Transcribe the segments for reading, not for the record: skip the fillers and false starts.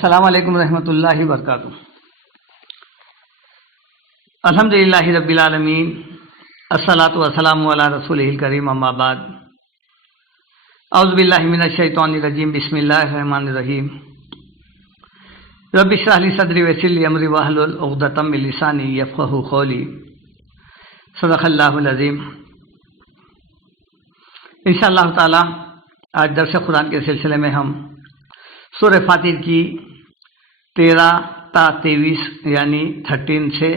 السلام علیکم ورحمۃ اللہ وبرکاتہ۔ الحمدللہ رب العالمین، الصلاۃ والسلام علی رسولہ الکریم، اما بعد، اعوذ باللہ من الشیطان الرجیم، بسم اللہ الرحمن الرحیم۔ رب اشرح لی صدری ویسر لی امری واحلل عقدۃ من لسانی یفقہوا قولی۔ صدق اللہ العظیم۔ انشاءاللہ تعالی آج درس قرآن کے سلسلے میں ہم سورہ فاطر کی 13 تا 23 یعنی 13 سے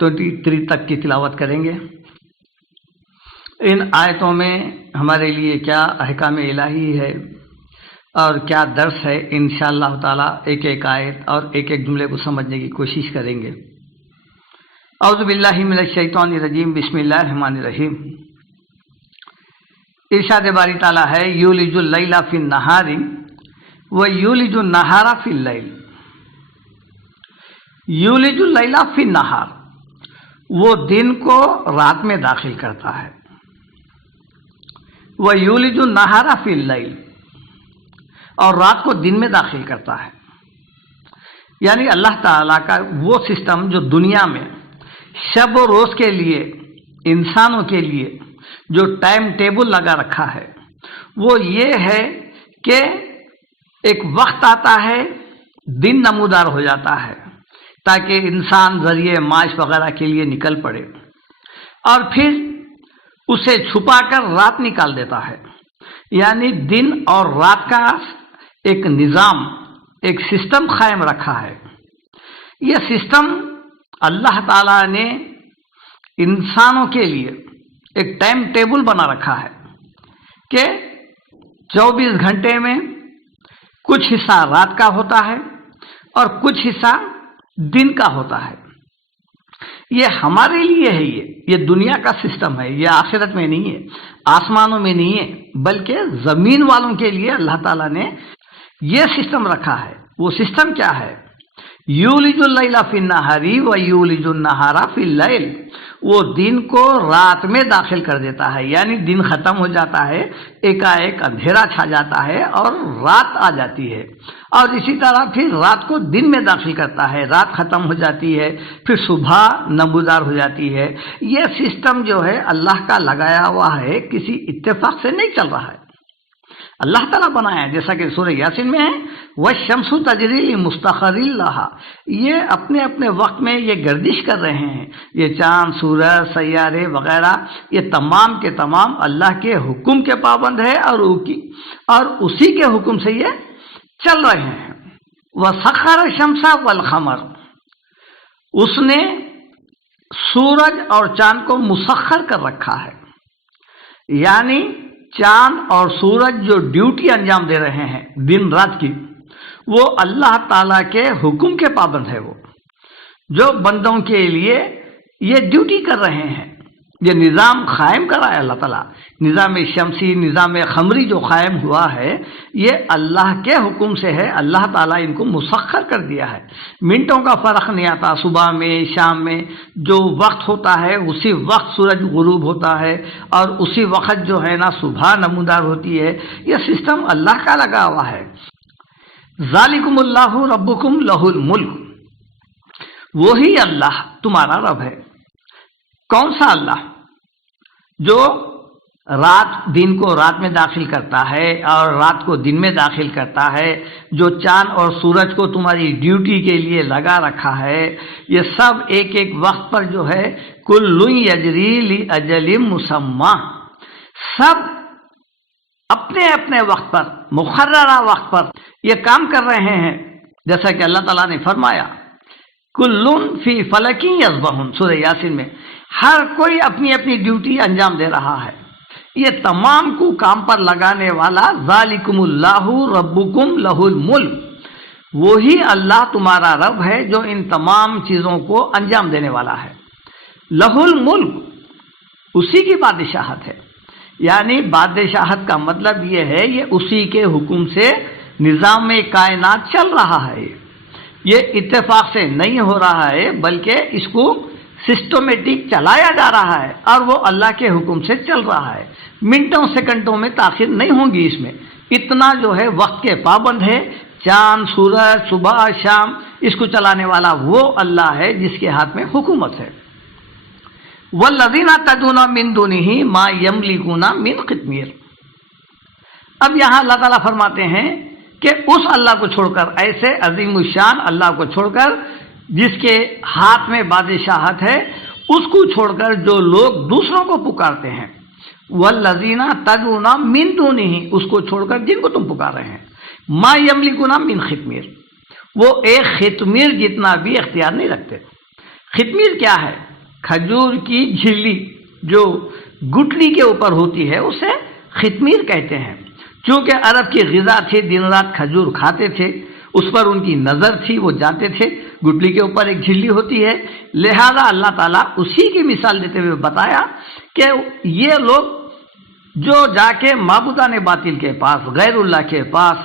23 تک کی تلاوت کریں گے۔ ان آیتوں میں ہمارے لیے کیا احکام الہی ہے اور کیا درس ہے، انشاءاللہ تعالی ایک ایک آیت اور ایک ایک جملے کو سمجھنے کی کوشش کریں گے۔ اعوذ باللہ من الشیطان الرجیم، بسم اللہ الرحمن الرحیم۔ ارشاد باری تعالیٰ ہے، یولج اللیل فی النہار ویولج النہار فی اللیل۔ یولج اللیل فی النہار، وہ دن کو رات میں داخل کرتا ہے، ویولج النہار فی اللیل، اور رات کو دن میں داخل کرتا ہے۔ یعنی اللہ تعالیٰ کا وہ سسٹم جو دنیا میں شب و روز کے لیے انسانوں کے لیے جو ٹائم ٹیبل لگا رکھا ہے، وہ یہ ہے کہ ایک وقت آتا ہے، دن نمودار ہو جاتا ہے تاکہ انسان ذریعے معاش وغیرہ کے لیے نکل پڑے، اور پھر اسے چھپا کر رات نکال دیتا ہے۔ یعنی دن اور رات کا ایک نظام، ایک سسٹم قائم رکھا ہے۔ یہ سسٹم اللہ تعالیٰ نے انسانوں کے لیے ایک ٹائم ٹیبل بنا رکھا ہے کہ 24 گھنٹے میں کچھ حصہ رات کا ہوتا ہے اور کچھ حصہ دن کا ہوتا ہے۔ یہ ہمارے لیے ہے، یہ دنیا کا سسٹم ہے، یہ آخرت میں نہیں ہے، آسمانوں میں نہیں ہے، بلکہ زمین والوں کے لیے اللہ تعالیٰ نے یہ سسٹم رکھا ہے۔ وہ سسٹم کیا ہے؟ یولج اللیل فی النہار ویولج النہار فی اللیل، وہ دن کو رات میں داخل کر دیتا ہے۔ یعنی دن ختم ہو جاتا ہے، ایک اندھیرا چھا جاتا ہے اور رات آ جاتی ہے، اور اسی طرح پھر رات کو دن میں داخل کرتا ہے، رات ختم ہو جاتی ہے، پھر صبح نمودار ہو جاتی ہے۔ یہ سسٹم جو ہے اللہ کا لگایا ہوا ہے، کسی اتفاق سے نہیں چل رہا ہے، اللہ تعالیٰ بنایا ہے۔ جیسا کہ سورہ یاسین میں ہے، وَالشَّمْسُ تَجْرِی لِمُسْتَقَرٍّ لَہَا، یہ اپنے اپنے وقت میں یہ گردش کر رہے ہیں۔ یہ چاند، سورج، سیارے وغیرہ، یہ تمام کے تمام اللہ کے حکم کے پابند ہے اور اسی کے حکم سے یہ چل رہے ہیں۔ وَسَخَّرَ الشَّمْسَ وَالْقَمَرَ، اس نے سورج اور چاند کو مسخر کر رکھا ہے۔ یعنی چاند اور سورج جو ڈیوٹی انجام دے رہے ہیں دن رات کی، وہ اللہ تعالیٰ کے حکم کے پابند ہے۔ وہ جو بندوں کے لیے یہ ڈیوٹی کر رہے ہیں، یہ نظام قائم کرا ہے اللہ تعالیٰ، نظام شمسی، نظام قمری جو قائم ہوا ہے، یہ اللہ کے حکم سے ہے۔ اللہ تعالیٰ ان کو مسخر کر دیا ہے، منٹوں کا فرق نہیں آتا، صبح میں شام میں جو وقت ہوتا ہے اسی وقت سورج غروب ہوتا ہے، اور اسی وقت جو ہے نا صبح نمودار ہوتی ہے۔ یہ سسٹم اللہ کا لگا ہوا ہے۔ ذالکم اللہ ربکم لہ الملک، وہی اللہ تمہارا رب ہے۔ کون سا اللہ؟ جو دن کو رات میں داخل کرتا ہے اور رات کو دن میں داخل کرتا ہے، جو چاند اور سورج کو تمہاری ڈیوٹی کے لیے لگا رکھا ہے۔ یہ سب ایک ایک وقت پر جو ہے، کل یجری لاجل مسمى، سب اپنے اپنے وقت پر، مقررہ وقت پر یہ کام کر رہے ہیں۔ جیسا کہ اللہ تعالیٰ نے فرمایا، کل فی فلک یسبحون، سورہ یاسین میں، ہر کوئی اپنی اپنی ڈیوٹی انجام دے رہا ہے۔ یہ تمام کو کام پر لگانے والا ذالکم اللہ ربکم لہ الملک، وہی اللہ تمہارا رب ہے جو ان تمام چیزوں کو انجام دینے والا ہے۔ لہ الملک، اسی کی بادشاہت ہے۔ یعنی بادشاہت کا مطلب یہ ہے، یہ اسی کے حکم سے نظام کائنات چل رہا ہے۔ یہ اتفاق سے نہیں ہو رہا ہے، بلکہ اس کو سسٹمیٹک چلایا جا رہا ہے، اور وہ اللہ کے حکم سے چل رہا ہے۔ منٹوں سیکنڈوں میں تاخیر نہیں ہوگی اس میں، اتنا جو ہے وقت کے پابند ہے، چاند سورج صبح شام اس کو چلانے والا وہ اللہ ہے جس کے ہاتھ میں حکومت ہے۔ والذین تدعون من دونہ ما یملکون من قطمیر۔ اب یہاں اللہ تعالیٰ فرماتے ہیں کہ اس اللہ کو چھوڑ کر، ایسے عظیم الشان اللہ کو چھوڑ کر جس کے ہاتھ میں بادشاہت ہے، اس کو چھوڑ کر جو لوگ دوسروں کو پکارتے ہیں، والذین تدعون من دونہ، اس کو چھوڑ کر جن کو تم پکار رہے ہیں، ما یملکون من قطمیر، وہ ایک خطمیر جتنا بھی اختیار نہیں رکھتے۔ خطمیر کیا ہے؟ کھجور کی جھلی جو گٹلی کے اوپر ہوتی ہے اسے خطمیر کہتے ہیں۔ چونکہ عرب کی غذا تھی، دن رات کھجور کھاتے تھے، اس پر ان کی نظر تھی، وہ جانتے تھے گٹلی کے اوپر ایک جھلی ہوتی ہے، لہذا اللہ تعالیٰ اسی کی مثال دیتے ہوئے بتایا کہ یہ لوگ جو جا کے معبودان باطل کے پاس، غیر اللہ کے پاس،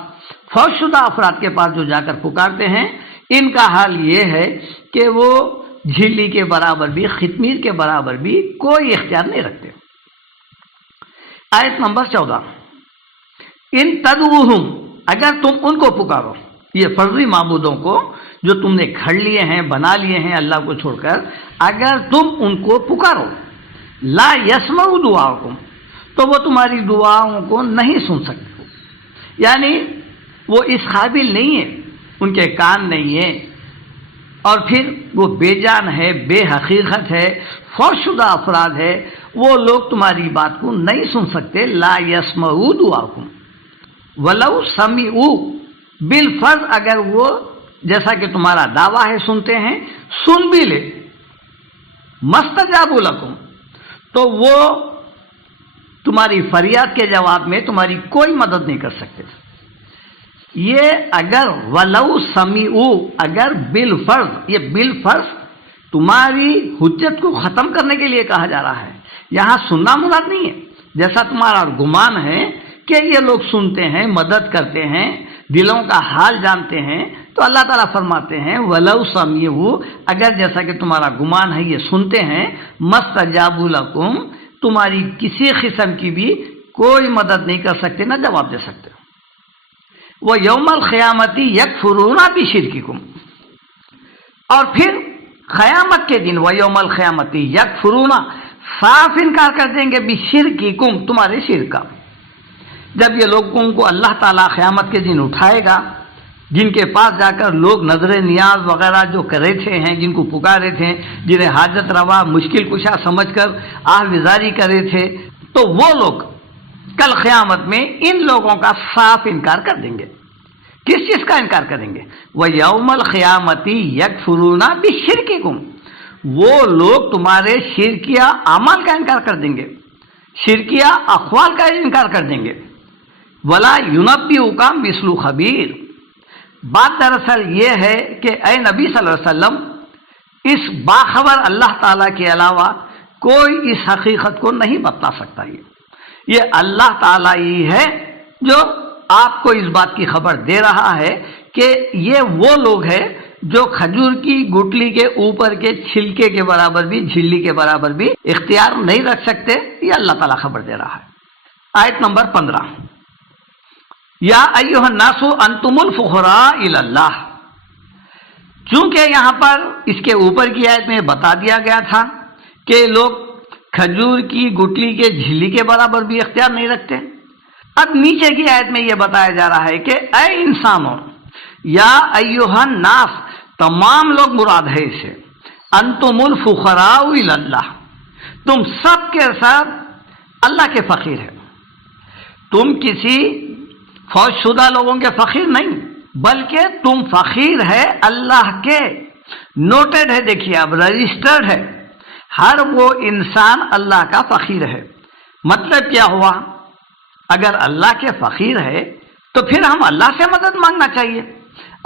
فوت شدہ افراد کے پاس جو جا کر پکارتے ہیں، ان کا حال یہ ہے کہ وہ جھلی کے برابر بھی، خطمیر کے برابر بھی کوئی اختیار نہیں رکھتے۔ آیت نمبر 14، ان تدعوہم، اگر تم ان کو پکارو، یہ فرضی معبودوں کو جو تم نے گھڑ لیے ہیں، بنا لیے ہیں اللہ کو چھوڑ کر، اگر تم ان کو پکارو، لا یسمعوا دعاءکم، تو وہ تمہاری دعاؤں کو نہیں سن سکتے، یعنی وہ اس قابل نہیں ہے، ان کے کان نہیں ہیں، اور پھر وہ بے جان ہے، بے حقیقت ہے، فوت شدہ افراد ہے، وہ لوگ تمہاری بات کو نہیں سن سکتے۔ لا یسمعوا دعاءکم ولو سمعوا، بالفرض اگر وہ جیسا کہ تمہارا دعویٰ ہے سنتے ہیں، سن بھی لے، مستجابوا لکم، تو وہ تمہاری فریاد کے جواب میں تمہاری کوئی مدد نہیں کر سکتے۔ یہ اگر ولو سمعوا، اگر بالفرض، یہ بالفرض تمہاری حجت کو ختم کرنے کے لیے کہا جا رہا ہے، یہاں سننا مراد نہیں ہے۔ جیسا تمہارا گمان ہے کہ یہ لوگ سنتے ہیں، مدد کرتے ہیں، دلوں کا حال جانتے ہیں، تو اللہ تعالیٰ فرماتے ہیں ولو سمعوا، اگر جیسا کہ تمہارا گمان ہے یہ سنتے ہیں، مستجابوا لکم، تمہاری کسی قسم کی بھی کوئی مدد نہیں کر سکتے، نہ جواب دے سکتے۔ وَيَوْمَ الْقِيَامَةِ يَكْفُرُونَ بِشِرْكِكُمْ، اور پھر قیامت کے دن وَيَوْمَ الْقِيَامَةِ يَكْفُرُونَ، صاف انکار کر دیں گے بِشِرْكِكُمْ، تمہارے شرک کا۔ جب یہ لوگوں کو اللہ تعالیٰ قیامت کے دن اٹھائے گا، جن کے پاس جا کر لوگ نظر نیاز وغیرہ جو کرے تھے ہیں، جن کو پکارے تھے، جنہیں حاجت روا مشکل کشا سمجھ کر آہوازاری کرے تھے، تو وہ لوگ کل قیامت میں ان لوگوں کا صاف انکار کر دیں گے۔ کس چیز کا انکار کریں گے؟ وَيَوْمَ الْقِيَامَةِ يَكْفُرُونَ بِشِرْكِكُمْ، وہ لوگ تمہارے شرکیہ اعمال کا انکار کر دیں گے، شرکیہ اقوال کا انکار کر دیں گے۔ وَلَا يُنَبِّئُكَ مِثْلُ خَبِيرٍ، بات دراصل یہ ہے کہ اے نبی صلی اللہ علیہ وسلم، اس باخبر اللہ تعالیٰ کے علاوہ کوئی اس حقیقت کو نہیں بتلا سکتا۔ یہ اللہ تعالیٰ ہی ہے جو آپ کو اس بات کی خبر دے رہا ہے کہ یہ وہ لوگ ہیں جو کھجور کی گٹلی کے اوپر کے چھلکے کے برابر بھی، جھلی کے برابر بھی اختیار نہیں رکھ سکتے، یہ اللہ تعالیٰ خبر دے رہا ہے۔ آیت نمبر 15، یا ایھا الناس انتم الفقراء الی اللہ، چونکہ یہاں پر اس کے اوپر کی آیت میں بتا دیا گیا تھا کہ لوگ کھجور کی گٹلی کے جھلی کے برابر بھی اختیار نہیں رکھتے، اب نیچے کی آیت میں یہ بتایا جا رہا ہے کہ اے انسانوں، یا ایھا الناس، تمام لوگ مراد ہے اسے، انتم الفقراء الی اللہ، تم سب کے ساتھ اللہ کے فقیر ہیں، تم کسی فوت شدہ لوگوں کے فقیر نہیں، بلکہ تم فقیر ہے اللہ کے، نوٹڈ ہے، دیکھیے اب رجسٹرڈ ہے، ہر وہ انسان اللہ کا فقیر ہے۔ مطلب کیا ہوا؟ اگر اللہ کے فقیر ہے تو پھر ہم اللہ سے مدد مانگنا چاہیے،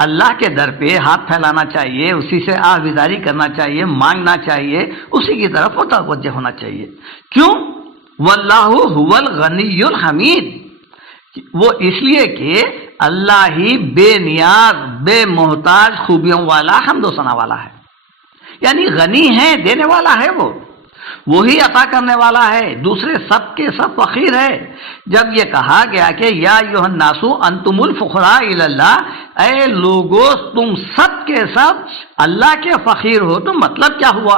اللہ کے در پہ ہاتھ پھیلانا چاہیے، اسی سے آہوازاری کرنا چاہیے، مانگنا چاہیے، اسی کی طرف متوجہ ہونا چاہیے۔ کیوں؟ واللہ هو الغنی الحمید، وہ اس لیے کہ اللہ ہی بے نیاز، بے محتاج، خوبیوں والا، حمد و ثنا والا ہے، یعنی غنی ہے، دینے والا ہے، وہی عطا کرنے والا ہے، دوسرے سب کے سب فقیر ہے۔ جب یہ کہا گیا کہ یا ایھا الناس انتم الفقراء الی اللہ، اے لوگو تم سب کے سب اللہ کے فقیر ہو، تو مطلب کیا ہوا؟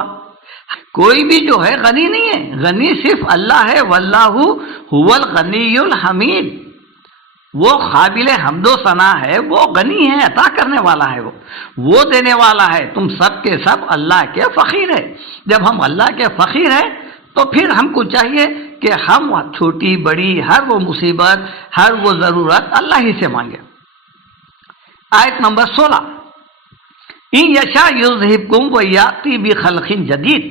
کوئی بھی جو ہے غنی نہیں ہے، غنی صرف اللہ ہے۔ واللہ هو الغنی الحمید، وہ قابل حمد و ثنا ہے، وہ غنی ہے، عطا کرنے والا ہے، وہ دینے والا ہے۔ تم سب کے سب اللہ کے فقیر ہے۔ جب ہم اللہ کے فقیر ہیں تو پھر ہم کو چاہیے کہ ہم چھوٹی بڑی ہر وہ مصیبت، ہر وہ ضرورت اللہ ہی سے مانگے۔ آیت نمبر 16، ان یشاء یذہبکم ویأتی بخلق جدید،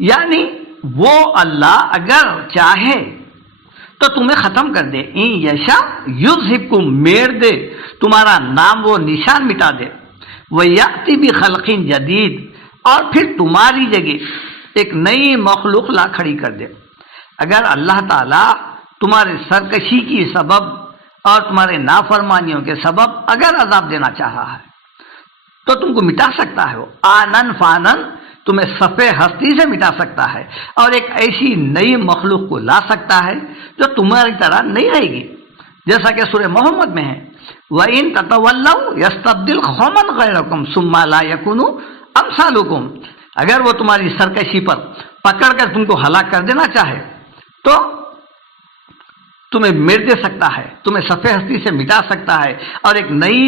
یعنی وہ اللہ اگر چاہے تو تمہیں ختم کر دے۔ ان یشاء یذہبکم، میڑ دے، تمہارا نام وہ نشان مٹا دے۔ ویأتی بخلق جدید، اور پھر تمہاری جگہ ایک نئی مخلوق لا کھڑی کر دے۔ اگر اللہ تعالیٰ تمہارے سرکشی کی سبب اور تمہارے نافرمانیوں کے سبب اگر عذاب دینا چاہا ہے تو تم کو مٹا سکتا ہے، وہ آنن فانن تمہیں صفے ہستی سے مٹا سکتا ہے، اور ایک ایسی نئی مخلوق کو لا سکتا ہے جو تمہاری طرح نہیں رہے گی، جیسا کہ سورہ محمد میں ہے وَإِن تَتَوَلَّوْا يَسْتَبْدِلْ قَوْمًا غَيْرَكُمْ ثُمَّ لَا يَكُونُوا أَمْثَالُكُمْ، اگر وہ تمہاری سرکشی پر پکڑ کر تم کو ہلاک کر دینا چاہے تو تمہیں مٹ دے سکتا ہے، تمہیں صفے ہستی سے مٹا سکتا ہے، اور ایک نئی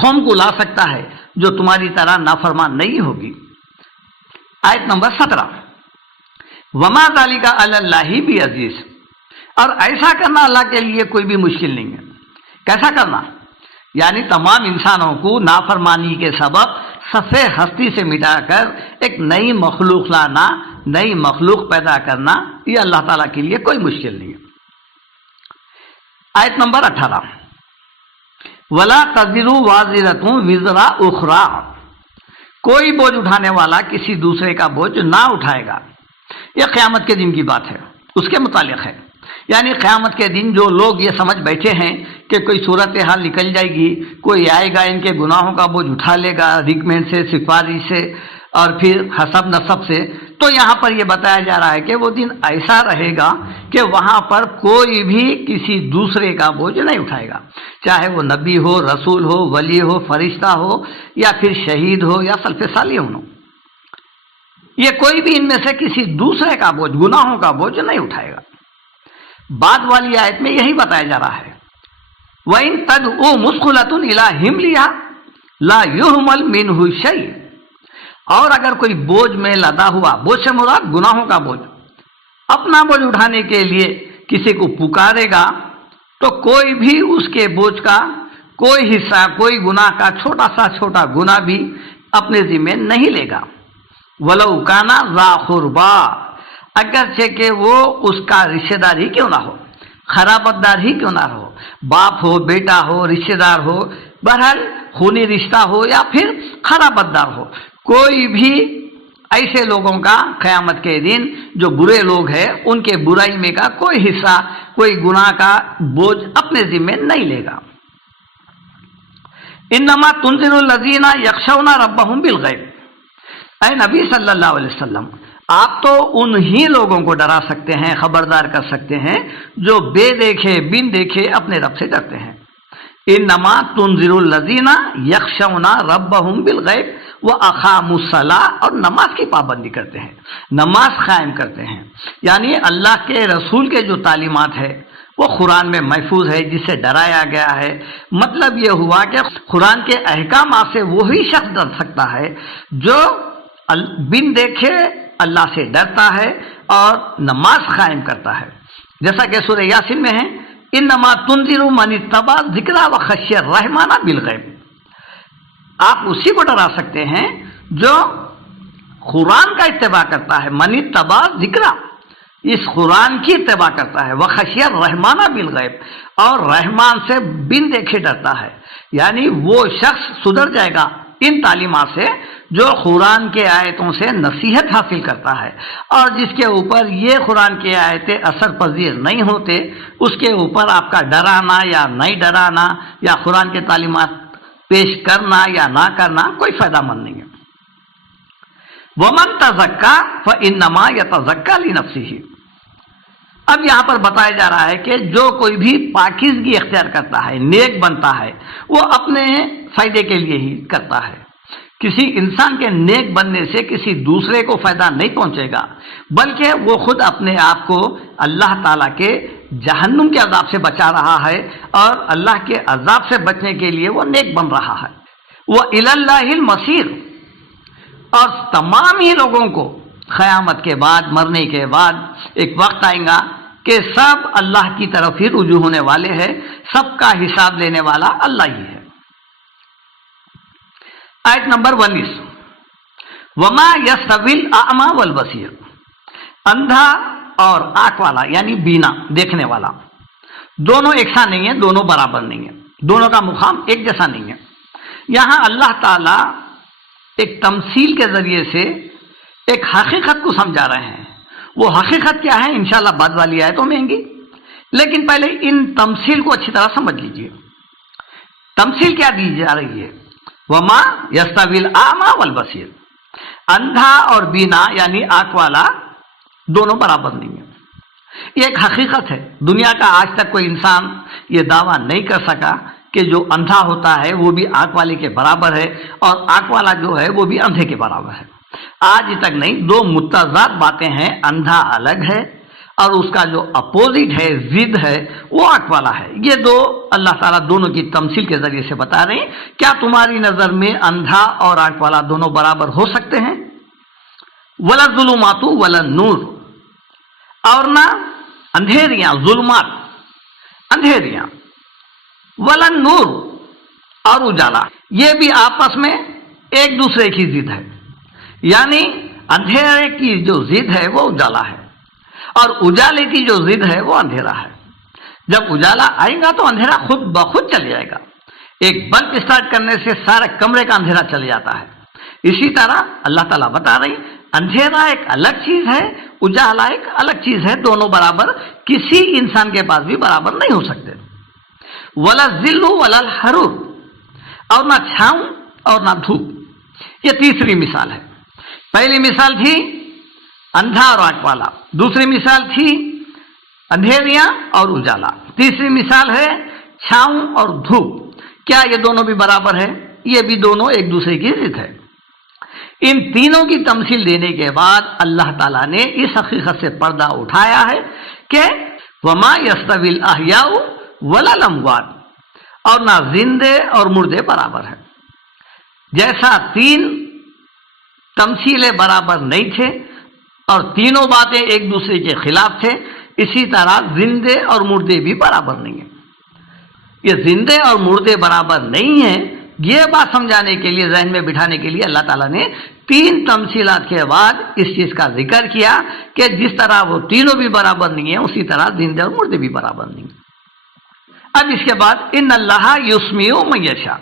قوم کو لا سکتا ہے جو تمہاری طرح نافرمان نہیں ہوگی۔ آیت نمبر 17، وما ذالک علی اللہ بعزیز، اور ایسا کرنا اللہ کے لیے کوئی بھی مشکل نہیں ہے۔ کیسا کرنا؟ یعنی تمام انسانوں کو نافرمانی کے سبب صفے ہستی سے مٹا کر ایک نئی مخلوق لانا، نئی مخلوق پیدا کرنا، یہ اللہ تعالیٰ کے لیے کوئی مشکل نہیں ہے۔ آیت نمبر 18، وَلَا تَزِرُ وَازِرَةٌ وِزْرَ أُخْرَىٰ، کوئی بوجھ اٹھانے والا کسی دوسرے کا بوجھ نہ اٹھائے گا۔ یہ قیامت کے دن کی بات ہے، اس کے متعلق ہے۔ یعنی قیامت کے دن جو لوگ یہ سمجھ بیٹھے ہیں کہ کوئی صورتحال نکل جائے گی، کوئی آئے گا ان کے گناہوں کا بوجھ اٹھا لے گا ریکمنڈ سے، سفارش سے، اور پھر حسب نسب سے، تو یہاں پر یہ بتایا جا رہا ہے کہ وہ دن ایسا رہے گا کہ وہاں پر کوئی بھی کسی دوسرے کا بوجھ نہیں اٹھائے گا، چاہے وہ نبی ہو، رسول ہو، ولی ہو، فرشتہ ہو، یا پھر شہید ہو، یا سلف صالح ہو۔ یہ کوئی بھی ان میں سے کسی دوسرے کا بوجھ، گناہوں کا بوجھ نہیں اٹھائے گا۔ بعد والی آیت میں یہی بتایا جا رہا ہے وَإِن تَدْعُ مُثْقَلَةٌ إِلَىٰ حِمْلِهَا لَا يُحْمَلْ مِنْهُ شَيْءٌ، اور اگر کوئی بوجھ میں لدا ہوا، بوجھ سے مراد گناہوں کا بوجھ، اپنا بوجھ اٹھانے کے لیے کسی کو پکارے گا تو کوئی بھی اس کے بوجھ کا کوئی حصہ، کوئی گناہ کا چھوٹا سا چھوٹا گناہ بھی اپنے ذمہ نہیں لے گا۔ وَلَوْ كَانَ ذَا قُرْبَىٰ، اگرچہ کہ وہ اس کا رشتہ دار ہی کیوں نہ ہو، خرابت دار ہی کیوں نہ ہو، باپ ہو، بیٹا ہو، رشتہ دار ہو، بہرحال خونی رشتہ ہو یا پھر خرابت دار ہو، کوئی بھی ایسے لوگوں کا قیامت کے دن جو برے لوگ ہیں ان کے برائی میں کا کوئی حصہ، کوئی گناہ کا بوجھ اپنے ذمہ نہیں لے گا۔ انما تنذر الذین یخشون ربهم بالغیب، اے نبی صلی اللہ علیہ وسلم، آپ تو انہی لوگوں کو ڈرا سکتے ہیں، خبردار کر سکتے ہیں جو بے دیکھے بن دیکھے اپنے رب سے ڈرتے ہیں۔ انما تنذر الذین یخشون ربهم بالغیب واقاموا الصلاۃ، اور نماز کی پابندی کرتے ہیں، نماز قائم کرتے ہیں۔ یعنی اللہ کے رسول کے جو تعلیمات ہے وہ قرآن میں محفوظ ہے، جس سے ڈرایا گیا ہے۔ مطلب یہ ہوا کہ قرآن کے احکامات سے وہی شخص ڈر سکتا ہے جو بن دیکھے اللہ سے ڈرتا ہے اور نماز قائم کرتا ہے، جیسا کہ سورہ یاسین میں ہے انما تنذر من اتبع الذکر وخشی الرحمن بالغیب۔ آپ اسی کو ڈرا سکتے ہیں جو قرآن کا اتباع کرتا ہے، من اتبع ذکر، اس قرآن کی اتباع کرتا ہے، وخشی الرحمن بالغیب، اور رحمان سے بن دیکھے ڈرتا ہے۔ یعنی وہ شخص سدھر جائے گا ان تعلیمات سے جو قرآن کے آیتوں سے نصیحت حاصل کرتا ہے، اور جس کے اوپر یہ قرآن کی آیتیں اثر پذیر نہیں ہوتے، اس کے اوپر آپ کا ڈرانا یا نہیں ڈرانا یا قرآن کے تعلیمات پیش کرنا یا نہ کرنا کوئی فائدہ مند نہیں ہے۔ ومن تزکا فانما یتزکا لنفسہ۔ اب یہاں پر بتایا جا رہا ہے کہ جو کوئی بھی پاکیزگی اختیار کرتا ہے، نیک بنتا ہے، وہ اپنے فائدے کے لیے ہی کرتا ہے۔ کسی انسان کے نیک بننے سے کسی دوسرے کو فائدہ نہیں پہنچے گا، بلکہ وہ خود اپنے آپ کو اللہ تعالیٰ کے جہنم کے عذاب سے بچا رہا ہے، اور اللہ کے عذاب سے بچنے کے لیے وہ نیک بن رہا ہے۔ وَإِلَى اللَّهِ الْمَصِيرُ، اور تمام ہی لوگوں کو قیامت کے بعد، مرنے کے بعد ایک وقت آئے گا کہ سب اللہ کی طرف ہی رجوع ہونے والے ہیں، سب کا حساب لینے والا اللہ ہی ہے۔ آیت نمبر 19، وَمَا يَسْتَوِي الْأَعْمَى وَالْبَصِيرُ، اندھا اور آنکھ والا یعنی بینا، دیکھنے والا، دونوں یکساں نہیں ہیں، دونوں برابر نہیں ہیں، دونوں کا مقام ایک جیسا نہیں ہے۔ یہاں اللہ تعالیٰ ایک تمثیل کے ذریعے سے ایک حقیقت کو سمجھا رہے ہیں۔ وہ حقیقت کیا ہے انشاءاللہ بعد والی آیتوں میں آئیں گی، لیکن پہلے ان تمثیل کو اچھی طرح سمجھ لیجئے۔ تمثیل کیا دی جا رہی ہے؟ وما یستوی الاعمی والبصیر، اندھا اور بینا یعنی آنکھ والا دونوں برابر نہیں ہیں۔ یہ ایک حقیقت ہے، دنیا کا آج تک کوئی انسان یہ دعویٰ نہیں کر سکا کہ جو اندھا ہوتا ہے وہ بھی آنکھ والے کے برابر ہے، اور آنکھ والا جو ہے وہ بھی اندھے کے برابر ہے۔ آج تک نہیں، دو متضاد باتیں ہیں، اندھا الگ ہے اور اس کا جو اپوزٹ ہے، ضد ہے، وہ آنکھ والا ہے۔ یہ دو اللہ تعالیٰ دونوں کی تمثیل کے ذریعے سے بتا رہے ہیں۔ کیا تمہاری نظر میں اندھا اور آنکھ والا دونوں برابر ہو سکتے ہیں؟ ولا الظلمات ولا النور، اور نہ اندھیریاں، ظلمات اندھیریاں، ولا النور اور اجالا، یہ بھی آپس میں ایک دوسرے کی ضد ہے۔ یعنی اندھیرے کی جو ضد ہے وہ اجالا ہے، اور اجالے کی جو ضد ہے وہ اندھیرا ہے۔ جب اجالا آئے گا تو اندھیرا خود بخود چل جائے گا۔ ایک بلب اسٹارٹ کرنے سے سارے کمرے کا اندھیرا چل جاتا ہے۔ اسی طرح اللہ تعالیٰ بتا رہے ہیں، اندھیرا ایک الگ چیز ہے، اجالا ایک الگ چیز ہے، دونوں برابر کسی انسان کے پاس بھی برابر نہیں ہو سکتے۔ ولا الظل ولا الحرور، اور نہ چھاؤں اور نہ دھوپ۔ یہ تیسری مثال ہے۔ پہلی مثال تھی اندھا اور آنکھ والا، دوسری مثال تھی اندھیریاں اور اجالا، تیسری مثال ہے چھاؤں اور دھوپ۔ کیا یہ دونوں بھی برابر ہے؟ یہ بھی دونوں ایک دوسرے کی ضد ہے۔ ان تینوں کی تمثیل دینے کے بعد اللہ تعالیٰ نے اس حقیقت سے پردہ اٹھایا ہے کہ وما یستوی الاحیاء ولا الاموات، اور نہ زندے اور مردے برابر ہیں۔ جیسا تین تمثیلیں برابر نہیں تھے اور تینوں باتیں ایک دوسرے کے خلاف تھے، اسی طرح زندے اور مردے بھی برابر نہیں ہیں۔ یہ زندے اور مردے برابر نہیں ہیں، یہ بات سمجھانے کے لیے، ذہن میں بٹھانے کے لیے اللہ تعالیٰ نے تین تمثیلات کے بعد اس چیز کا ذکر کیا کہ جس طرح وہ تینوں بھی برابر نہیں ہیں، اسی طرح زندے اور مردے بھی برابر نہیں ہیں۔ اب اس کے بعد ان اللہ یسمیع من یشاء،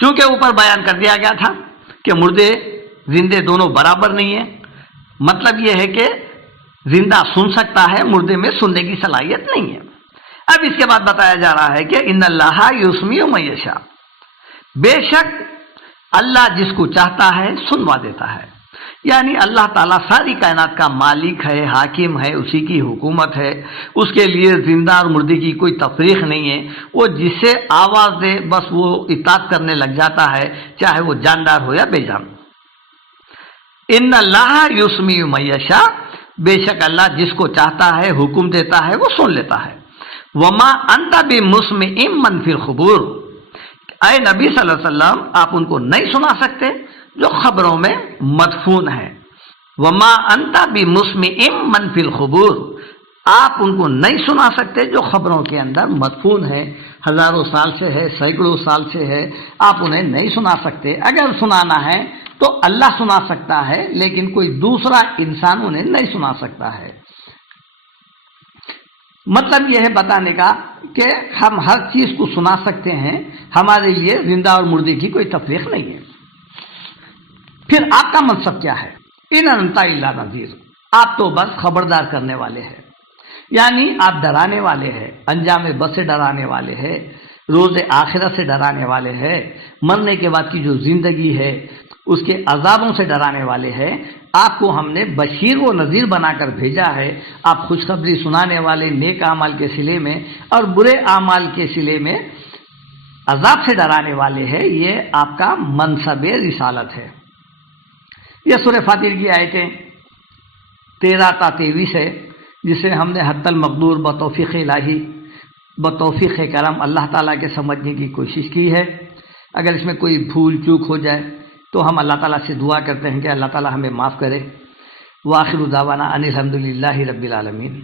چونکہ اوپر بیان کر دیا گیا تھا کہ مردے زندے دونوں برابر نہیں ہیں، مطلب یہ ہے کہ زندہ سن سکتا ہے، مردے میں سننے کی صلاحیت نہیں ہے۔ اب اس کے بعد بتایا جا رہا ہے کہ ان اللہ یسمیع من یشاء، بے شک اللہ جس کو چاہتا ہے سنوا دیتا ہے۔ یعنی اللہ تعالیٰ ساری کائنات کا مالک ہے، حاکم ہے، اسی کی حکومت ہے، اس کے لیے زندہ اور مردے کی کوئی تفریق نہیں ہے۔ وہ جسے آواز دے بس وہ اطاعت کرنے لگ جاتا ہے، چاہے وہ جاندار ہو یا بے جان۔ ان اللہ یسمیع من یشاء، بے شک اللہ جس کو چاہتا ہے حکم دیتا ہے وہ سن لیتا ہے۔ وما انت بمسمع من فی القبور، اے نبی صلی اللہ علیہ وسلم آپ ان کو نہیں سنا سکتے جو خبروں میں مدفون ہیں۔ وما انت بمسمع من فی القبور، آپ ان کو نہیں سنا سکتے جو خبروں کے اندر مدفون ہے، ہزاروں سال سے ہے، سینکڑوں سال سے ہے، آپ انہیں نہیں سنا سکتے۔ اگر سنانا ہے تو اللہ سنا سکتا ہے، لیکن کوئی دوسرا انسان انہیں نہیں سنا سکتا ہے۔ مطلب یہ ہے بتانے کا کہ ہم ہر چیز کو سنا سکتے ہیں، ہمارے لیے زندہ اور مردے کی کوئی تفریق نہیں ہے۔ پھر آپ کا منصب کیا ہے؟ ان انت الا نذیر، آپ تو بس خبردار کرنے والے ہیں، یعنی آپ ڈرانے والے ہیں، انجام بد سے ڈرانے والے ہیں، روز آخرت سے ڈرانے والے ہیں، مرنے کے بعد کی جو زندگی ہے، اس کے عذابوں سے ڈرانے والے ہیں. آپ کو ہم نے بشیر و نذیر بنا کر بھیجا ہے. آپ خوشخبری سنانے والے، نیک اعمال کے صلے میں اور برے اعمال کے صلے میں عذاب سے ڈرانے والے ہیں. یہ آپ کا منصب رسالت ہے. یہ سورہ فاطر کی آیتیں 13 تا 23 ہے، جسے ہم نے حد المقدور بتوفیق الہی، بتوفیق کرم اللہ تعالیٰ کے سمجھنے کی کوشش کی ہے. اگر اس میں کوئی بھول چوک ہو جائے تو ہم اللہ تعالیٰ سے دعا کرتے ہیں کہ اللہ تعالیٰ ہمیں معاف کرے. وآخر دعوانا ان الحمد للہ رب العالمین.